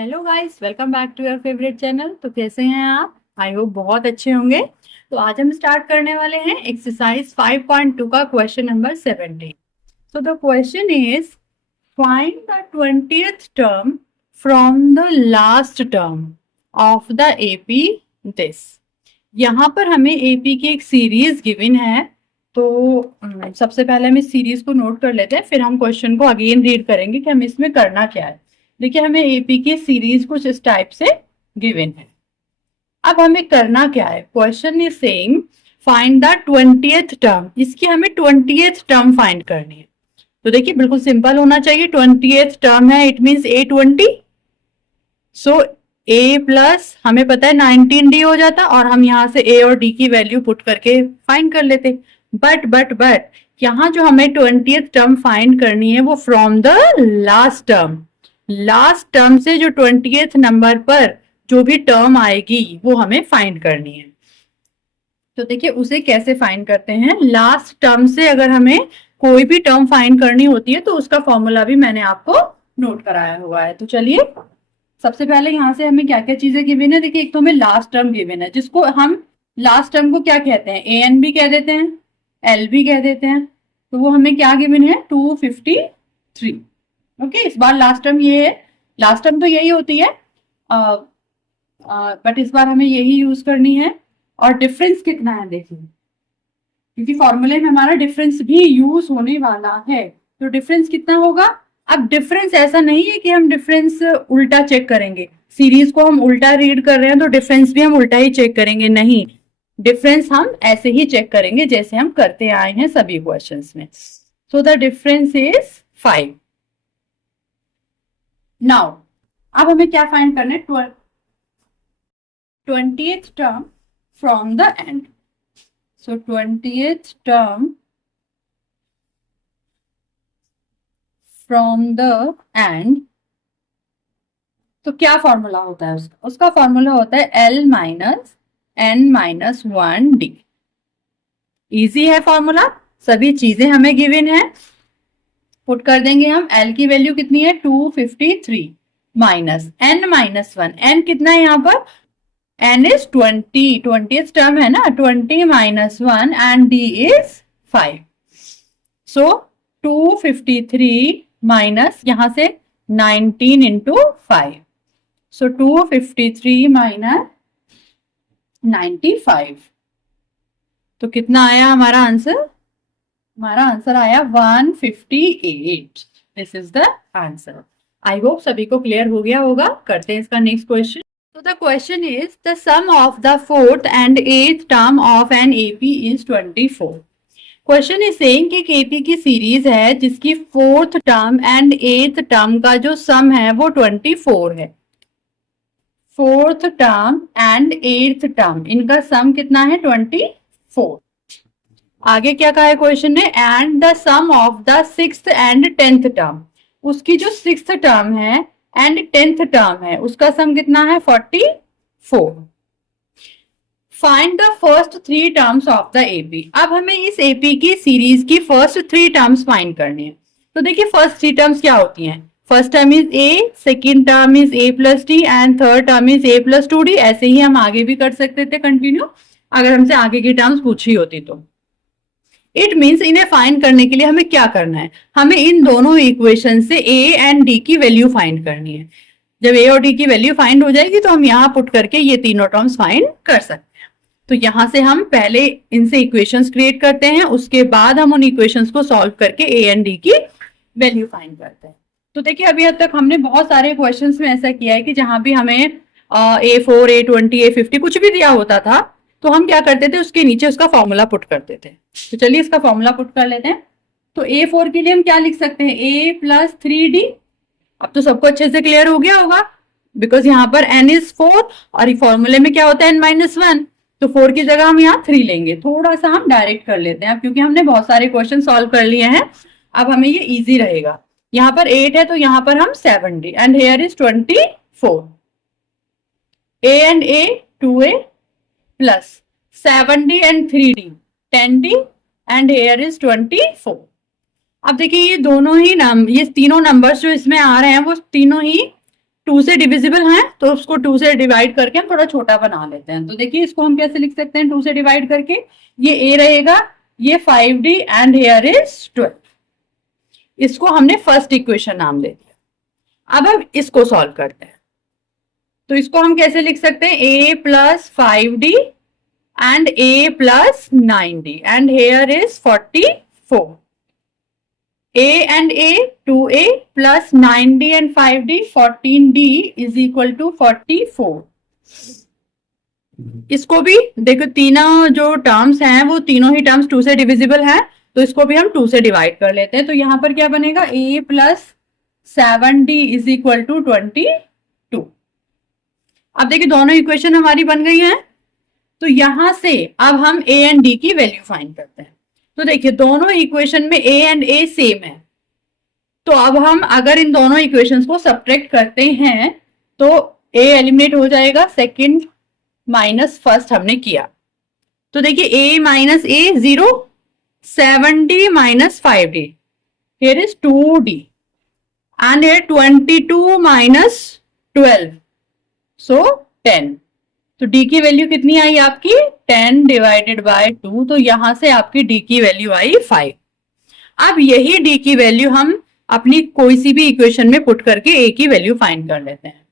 Hello guys, welcome back to your favourite channel. तो कैसे हैं आप? आई होप बहुत अच्छे होंगे। तो आज हम स्टार्ट करने वाले हैं एक्सरसाइज 5.2 का question number 17। So the question is find the 20th term from the last term of the AP this. यहाँ पर हमें एपी की एक सीरीज गिवन है। तो सबसे पहले हम इस सीरीज को नोट कर लेते हैं, फिर हम क्वेश्चन को अगेन रीड करेंगे कि हमें इसमें करना क्या है। देखिए, हमें एपी की सीरीज कुछ इस टाइप से गिवन है। अब हमें करना क्या है? Question is saying find the 20th term. इसकी हमें 20th टर्म फाइंड करनी है। तो देखिए, बिल्कुल सिंपल होना चाहिए। 20th टर्म है, it means A20। So A plus हमें पता है 19D हो जाता, और हम यहाँ से ए और डी की वैल्यू पुट करके फाइंड कर लेते। बट यहाँ जो हमें 20th टर्म फाइंड करनी है वो from the last term. Last term से जो 20th नंबर पर जो भी टर्म आएगी वो हमें फाइंड करनी है। तो देखिए, उसे कैसे फाइंड करते हैं। लास्ट टर्म से अगर हमें कोई भी टर्म फाइंड करनी होती है तो उसका फॉर्मूला भी मैंने आपको नोट कराया हुआ है। तो चलिए, सबसे पहले यहाँ से हमें क्या क्या चीजें गिवन है। देखिए, एक तो हमें लास्ट टर्म गिवन है, जिसको हम लास्ट टर्म को क्या कहते हैं, AN भी कह देते हैं, L भी कह देते हैं। तो वो हमें क्या गिवन है, 253। ओके, इस बार लास्ट टर्म ये है। लास्ट टर्म तो यही होती है, बट इस बार हमें यही यूज करनी है। और डिफरेंस कितना है देखिए, क्योंकि फॉर्मूले में हमारा डिफरेंस भी यूज होने वाला है। तो डिफरेंस कितना होगा? अब डिफरेंस ऐसा नहीं है कि हम डिफरेंस उल्टा चेक करेंगे। सीरीज को हम उल्टा रीड कर रहे हैं तो डिफरेंस भी हम उल्टा ही चेक करेंगे, नहीं। डिफरेंस हम ऐसे ही चेक करेंगे जैसे हम करते आए हैं सभी क्वेश्चंस में। So the difference is 5। Now अब हमें क्या फाइंड करना है? 20th term from the end. So 20th term from the end. तो क्या फॉर्मूला होता है उसका? उसका फॉर्मूला होता है L minus N minus 1D। Easy है फॉर्मूला, सभी चीजें हमें गिवन है। पुट कर देंगे हम। L की वैल्यू कितनी है, 253 माइनस N माइनस 1। N कितना है यहाँ पर? N इज 20, 20th टर्म है ना, 20 minus 1 and D is 5। So 253 minus यहाँ से 19 इंटू 5। सो 253 माइनस 95। तो कितना आया हमारा आंसर? हमारा आंसर आया 158। This is the answer. I hope सभी को क्लियर हो गया होगा। करते हैं इसका next question. So the question is the sum of the 4th and 8th term of an AP is 24. Question is saying कि AP की सीरीज है जिसकी 4th term and 8th term का जो सम है वो 24 है। 4th term and 8th term, इनका सम कितना है? 24। आगे क्या कहा है क्वेश्चन ने? And the sum of the 6th and 10th term. उसकी जो 6th टर्म है एंड 10th टर्म है उसका सम कितना है? 44। Find the first 3 terms of the AP। अब हमें इस AP की सीरीज की फर्स्ट 3 टर्म्स फाइंड करनी है। तो देखिए, फर्स्ट 3 टर्म्स क्या होती हैं? First term is A, second term is A plus D and third term is A plus 2D। ऐसे ही हम आगे भी कर सकते थे कंटिन्यू, अगर हमसे आगे की टर्म्स पूछी होती तो। इट मीन्स इन्हें फाइंड करने के लिए हमें क्या करना है? हमें इन दोनों इक्वेशन से A एंड D की वैल्यू फाइंड करनी है। जब A और D की वैल्यू फाइंड हो जाएगी तो हम यहाँ पुट करके ये तीनों टर्म्स फाइंड कर सकते हैं। तो यहां से हम पहले इनसे इक्वेशंस क्रिएट करते हैं, उसके बाद हम उन इक्वेशंस को सॉल्व करके A एंड D की वैल्यू फाइंड करते हैं। तो देखिए, अभी अब तक हमने बहुत सारे क्वेश्चंस में ऐसा किया है कि जहां भी हमें A4, A20, A50 कुछ भी दिया होता था तो हम क्या करते थे, उसके नीचे उसका फॉर्मूला पुट करते थे। तो चलिए इसका फॉर्मूला पुट कर लेते हैं। तो A4 के लिए हम क्या लिख सकते हैं? A plus 3D। अब तो सबको अच्छे से क्लियर हो गया होगा, बिकॉज यहाँ पर N इज 4 और फॉर्मूले में क्या होता है? N minus 1। तो 4 की जगह हम यहाँ 3 लेंगे। थोड़ा सा हम डायरेक्ट कर लेते हैं अब, क्योंकि हमने बहुत सारे क्वेश्चन सॉल्व कर लिए हैं। अब हमें ये इजी रहेगा। यहाँ पर 8 है तो यहाँ पर हम 7D and here is 24। A and A 2A plus 7D and 3D 10D and here is 24। अब देखिए, ये दोनों ही ये तीनों नंबर्स जो इसमें आ रहे हैं वो तीनों ही 2 से डिविजिबल हैं तो उसको 2 से डिवाइड करके हम थोड़ा छोटा बना लेते हैं। तो देखिए इसको हम कैसे लिख सकते हैं 2 से डिवाइड करके, ये a रहेगा, ये 5d एंड हेयर इज 12। इसको हमने फर्स्ट इक्वेशन नाम दे दिया। अब हम इसको सॉल्व करते हैं। तो इसको हम कैसे लिख सकते हैं, a plus 5d and a plus 9d and here is 44। a and a 2a plus 9d and 5d 14d is equal to 44। इसको भी देखो तीनों जो टर्म्स हैं वो तीनों ही टर्म्स 2 से डिविजिबल हैं, तो इसको भी हम 2 से डिवाइड कर लेते हैं। तो यहां पर क्या बनेगा, a plus 7d is equal to 22। अब देखिए दोनों इक्वेशन हमारी बन गई हैं। तो यहां से अब हम a एंड d की वैल्यू फाइंड करते हैं। तो देखिए दोनों इक्वेशन में a एंड a सेम है, तो अब हम अगर इन दोनों इक्वेशंस को सब्ट्रैक्ट करते हैं तो a एलिमिनेट हो जाएगा, सेकंड माइनस फर्स्ट हमने किया। तो देखिए a minus a 0, 7d minus 5d, here is 2d and here 22 minus 12, so 10। तो d की वैल्यू कितनी आई आपकी, 10 डिवाइडेड बाय 2, तो यहां से आपकी d की वैल्यू आई 5। अब यही d की वैल्यू हम अपनी कोई सी भी इक्वेशन में पुट करके a की वैल्यू फाइंड कर लेते हैं।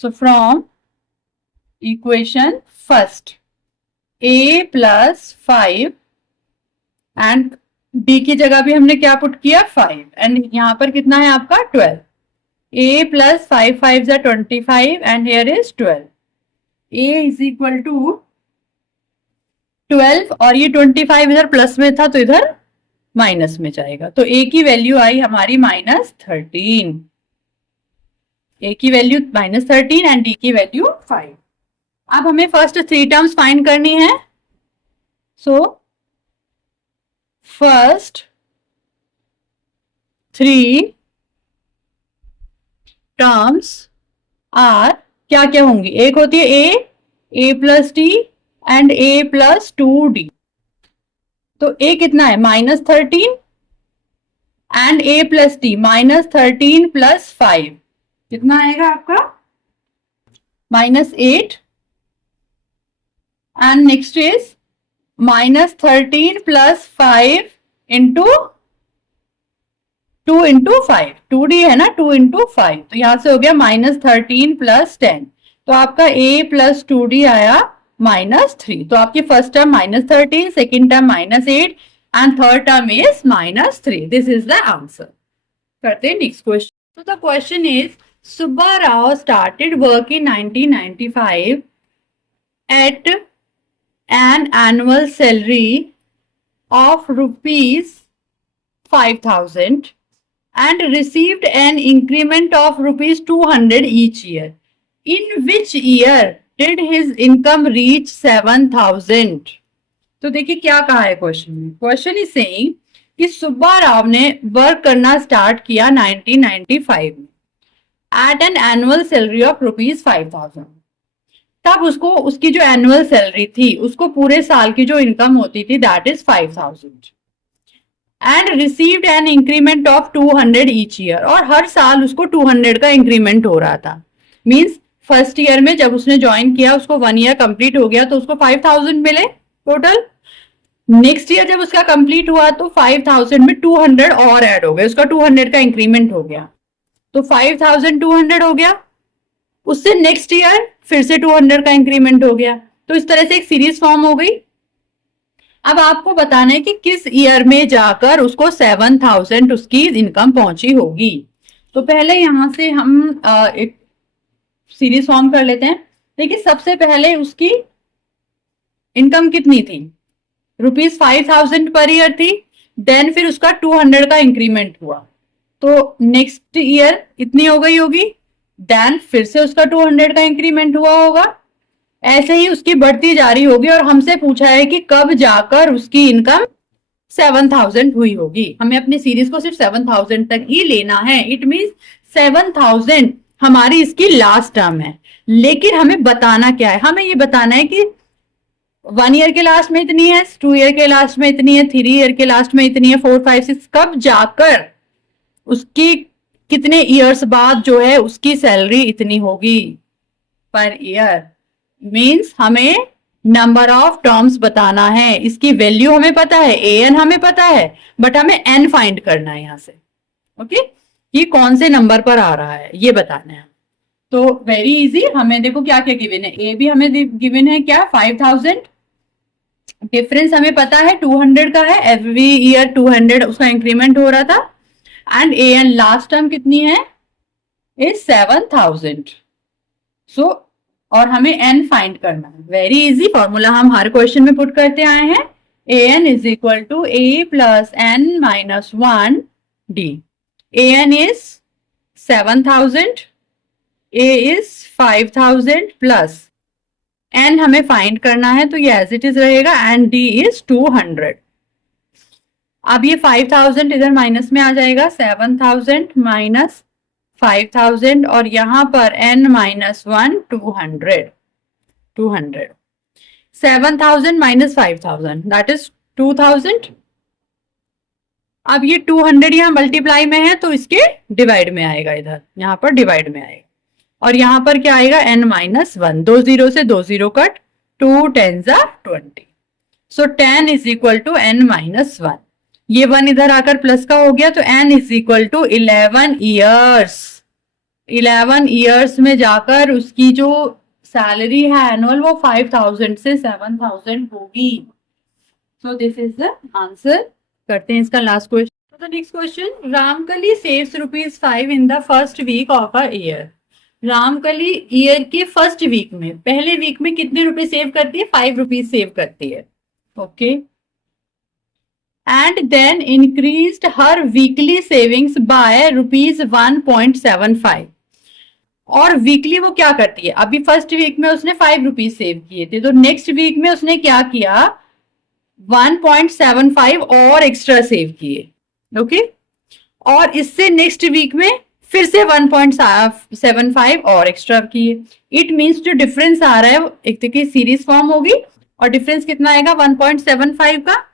So from equation first a plus 5 and d की जगह भी हमने क्या पुट किया 5, एंड यहां पर कितना है आपका 12। a प्लस 5 5 जा 25 and here is 12। a is equal to 12 और ये 25 इधर प्लस में था तो इधर माइनस में जाएगा, तो a की वैल्यू आई हमारी -13। a की वैल्यू -13 एंड d की वैल्यू 5। अब हमें फर्स्ट 3 टर्म्स फाइंड करनी है। सो फर्स्ट 3 टर्म्स आर क्या क्या होंगी, एक होती है a plus d and a plus 2d। तो a कितना है -13 and a plus d -13 plus 5 कितना आएगा आपका -8 and next is -13 plus 5 into 2 into 5, 2d है ना, 2 इंटू 5, तो यहां से हो गया -13 प्लस 10। तो आपका a प्लस 2d आया -3। तो आपकी first term -13, second term -8 and third term is -3। This is the answer. करते हैं नेक्स्ट क्वेश्चन। तो the question is Subba Rao started work in 1995 at an annual salary of rupees 5,000 and received an increment of rupees 200 each year. In which year did his income reach 7,000? तो देखिए क्या कहा है question में। Question is saying कि सुब्बा राव ने work करना start किया 1995 में at an annual salary of rupees 5,000। तब उसको उसकी जो एनुअल सैलरी थी उसको पूरे साल की जो इनकम होती थी that is 5,000 and received an increment of 200 each year, और हर साल उसको 200 का इंक्रीमेंट हो रहा था। मींस फर्स्ट ईयर में जब उसने ज्वाइन किया उसको 1 ईयर कंप्लीट हो गया तो उसको 5,000 मिले टोटल। नेक्स्ट ईयर जब उसका कंप्लीट हुआ तो 5,000 में 200 और ऐड हो गए, उसका 200 का इंक्रीमेंट हो गया, तो 5,200 हो गया। उससे नेक्स्ट ईयर फिर से 200 का इंक्रीमेंट हो गया, तो इस तरह से एक सीरीज फॉर्म हो गई। अब आपको बताना है कि किस ईयर में जाकर उसको 7,000 उसकी इनकम पहुंची होगी। तो पहले यहां से हम एक सीरीज फॉर्म कर लेते हैं। देखिए सबसे पहले उसकी इनकम कितनी थी, रुपीज 5,000 पर ईयर थी, देन फिर उसका 200 का इंक्रीमेंट हुआ, तो नेक्स्ट ईयर इतनी हो गई होगी, देन फिर से उसका 200 का इंक्रीमेंट हुआ होगा, ऐसे ही उसकी बढ़ती जा रही होगी। और हमसे पूछा है कि कब जाकर उसकी इनकम 7,000 हुई होगी। हमें अपनी सीरीज को सिर्फ 7,000 तक ही लेना है। इट मींस 7,000 हमारी इसकी लास्ट टर्म है, लेकिन हमें बताना क्या है, हमें ये बताना है कि 1 ईयर के लास्ट में इतनी है, 2 ईयर के लास्ट में इतनी है, 3 ईयर के लास्ट में इतनी है, 4 5 6 कब जाकर उसकी कितने ईयर्स बाद जो है उसकी सैलरी इतनी होगी पर ईयर। मीन्स हमें नंबर ऑफ टर्म्स बताना है, इसकी वैल्यू हमें पता है, एन हमें पता है, बट हमें एन फाइंड करना है यहाँ से। ओके, ये कौन से नंबर पर आ रहा है ये बताना है। तो वेरी इजी, हमें देखो क्या क्या गिवन है, ए भी हमें गिवन है क्या 5000, डिफरेंस हमें पता है 200 का है, एवरी ईयर 200 उसका इंक्रीमेंट हो रहा था, and A N last term कितनी है इज 7000। सो और हमें एन फाइंड करना है, वेरी इजी फॉर्मूला हम हर क्वेश्चन में पुट करते आए हैं, A N is equal to A plus N minus 1 D. A N is 7000, A is 5000 plus N हमें फाइंड करना है, तो ये एज इट इज रहेगा, एंड डी इज 200। अब ये 5000 इधर माइनस में आ जाएगा, 7000 माइनस 5000 और यहां पर n minus 1 200, 7000 minus 5000 that is 2000। अब ये 200 यहाँ मल्टीप्लाई में है तो इसके डिवाइड में आएगा, इधर यहाँ पर डिवाइड में आएगा, और यहाँ पर क्या आएगा n माइनस 1, 2 0 से 2 0 cut, 2 10 20। So 10 is equal to n minus 1, ये 1 इधर आकर प्लस का हो गया, तो n is equal to 11 years. 11 years में जाकर उसकी जो सैलरी है एनुअल वो 5000 से 7000 होगी। So this is the answer. करते हैं इसका लास्ट क्वेश्चन। तो next question, Ramkali saves ₹5 in the first week of a year. Ramkali year के फर्स्ट वीक में, पहले वीक में कितने रुपए सेव करती है, ₹5 सेव करती है। Okay, and then increased her weekly savings by ₹1.75। और वीकली वो क्या करती है, अभी फर्स्ट वीक में उसने ₹5 सेव किए थे, तो नेक्स्ट वीक में उसने क्या किया 1.75 और एक्स्ट्रा सेव किए। ओके, और इससे नेक्स्ट वीक में फिर से 1.75 और एक्स्ट्रा किए। इट मीन्स जो डिफरेंस आ रहा है एक देखिए सीरीज फॉर्म होगी, और डिफरेंस कितना आएगा 1.75 का।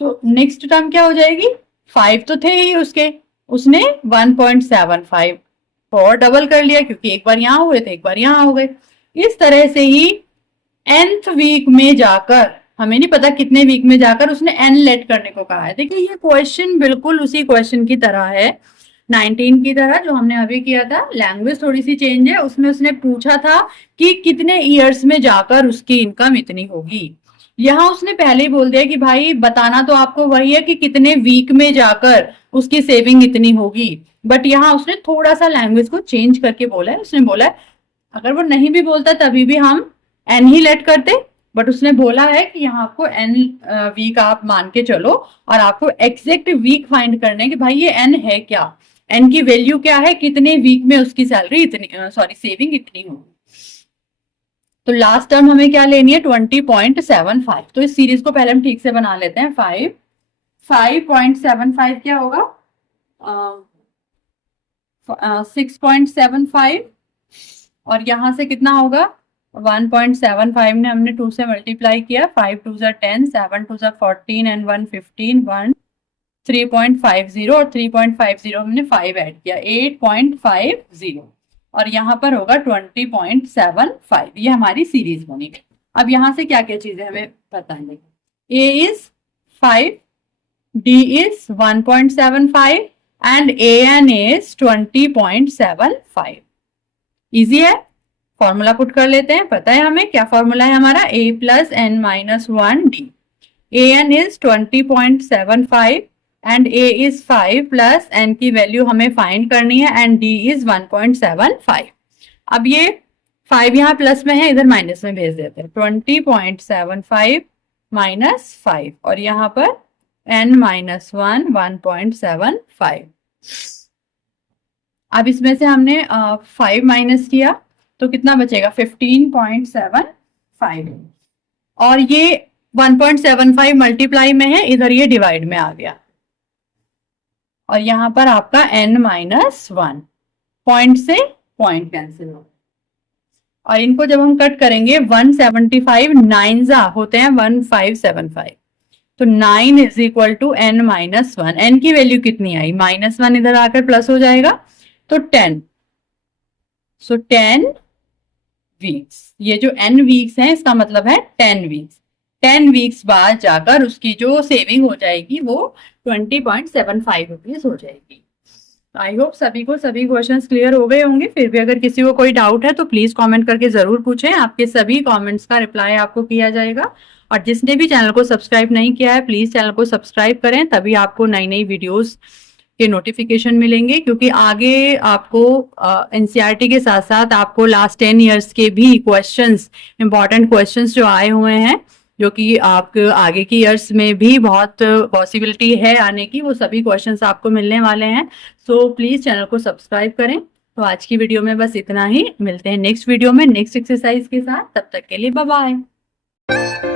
सो नेक्स्ट टर्म क्या हो जाएगी, 5 तो थे ही उसके, उसने 1.75 और डबल कर लिया, क्योंकि एक बार यहां हुए थे एक बार यहां हो गए। इस तरह से ही nth वीक में जाकर, हमें नहीं पता कितने वीक में जाकर, उसने n लेट करने को कहा है। देखिए ये क्वेश्चन बिल्कुल उसी क्वेश्चन की तरह है 19 की तरह जो हमने अभी किया था, लैंग्वेज थोड़ी सी चेंज है। उसमें उसने पूछा था कि कितने ईयर्स में जाकर उसकी इनकम इतनी होगी। यहाँ उसने पहले ही बोल दिया कि भाई बताना तो आपको वही है कि कितने वीक में जाकर उसकी सेविंग इतनी होगी, बट यहाँ उसने थोड़ा सा लैंग्वेज को चेंज करके बोला है। उसने बोला है अगर वो नहीं भी बोलता तभी भी हम एन ही लेट करते, बट उसने बोला है कि यहाँ आपको एन वीक आप मान के चलो, और आपको एग्जैक्ट वीक फाइंड करने कि भाई ये एन है क्या, एन की वैल्यू क्या है, कितने वीक में उसकी सैलरी इतनी सेविंग इतनी होगी। तो लास्ट टर्म हमें क्या लेनी है 20.75। तो इस सीरीज को पहले हम ठीक से बना लेते हैं। 5.75 क्या होगा 6.75, और यहां से कितना होगा 1.75 ने हमने 2 से मल्टीप्लाई किया, 5 2 10, 7 2 14 एंड 1 15, 3.50 और 3.50 हमने 5 ऐड किया 8.50, और यहाँ पर होगा 20.75। ये हमारी सीरीज होनी। अब यहाँ से क्या क्या चीजें हमें बताएंगे, A is 5, D is 1.75 and A N is 20.75। Easy है, फॉर्मूला पुट कर लेते हैं। पता है हमें क्या फॉर्मूला है हमारा, a plus N minus 1 D. A N is 20.75 and a is 5 plus n की वैल्यू हमें फाइंड करनी है, एंड d इज 1.75। अब ये 5 यहाँ प्लस में है, इधर माइनस में भेज देते हैं। 20.75 माइनस 5, और यहाँ पर n माइनस 1 1.75। अब इसमें से हमने 5 माइनस किया तो कितना बचेगा 15.75, और ये 1.75 मल्टीप्लाई में है, इधर ये डिवाइड में आ गया, और यहाँ पर आपका n माइनस 1, पॉइंट से पॉइंट कैंसिल हो, और इनको जब हम कट करेंगे 175 9 होते हैं 1575, तो 9 is equal to n minus 1। n की वैल्यू कितनी आई, -1 इधर आकर प्लस हो जाएगा तो 10। सो 10 वीक्स, ये जो n वीक्स है इसका मतलब है 10 वीक्स। 10 वीक्स बाद जाकर उसकी जो सेविंग हो जाएगी वो 20.75 रुपीज हो जाएगी। आई होप सभी को सभी क्वेश्चंस क्लियर हो गए होंगे। फिर भी अगर किसी को कोई डाउट है तो प्लीज कमेंट करके जरूर पूछें, आपके सभी कमेंट्स का रिप्लाई आपको किया जाएगा। और जिसने भी चैनल को सब्सक्राइब नहीं किया है प्लीज चैनल को सब्सक्राइब करें, तभी आपको नई नई वीडियोस के नोटिफिकेशन मिलेंगे। क्योंकि आगे आपको एनसीईआरटी के साथ साथ आपको लास्ट 10 ईयर्स के भी क्वेश्चंस, इंपॉर्टेंट क्वेश्चंस जो आए हुए हैं, जो कि आपके आगे की ईयर्स में भी बहुत पॉसिबिलिटी है आने की, वो सभी क्वेश्चंस आपको मिलने वाले हैं। सो प्लीज चैनल को सब्सक्राइब करें। तो आज की वीडियो में बस इतना ही, मिलते हैं नेक्स्ट वीडियो में नेक्स्ट एक्सरसाइज के साथ, तब तक के लिए बाय बाय।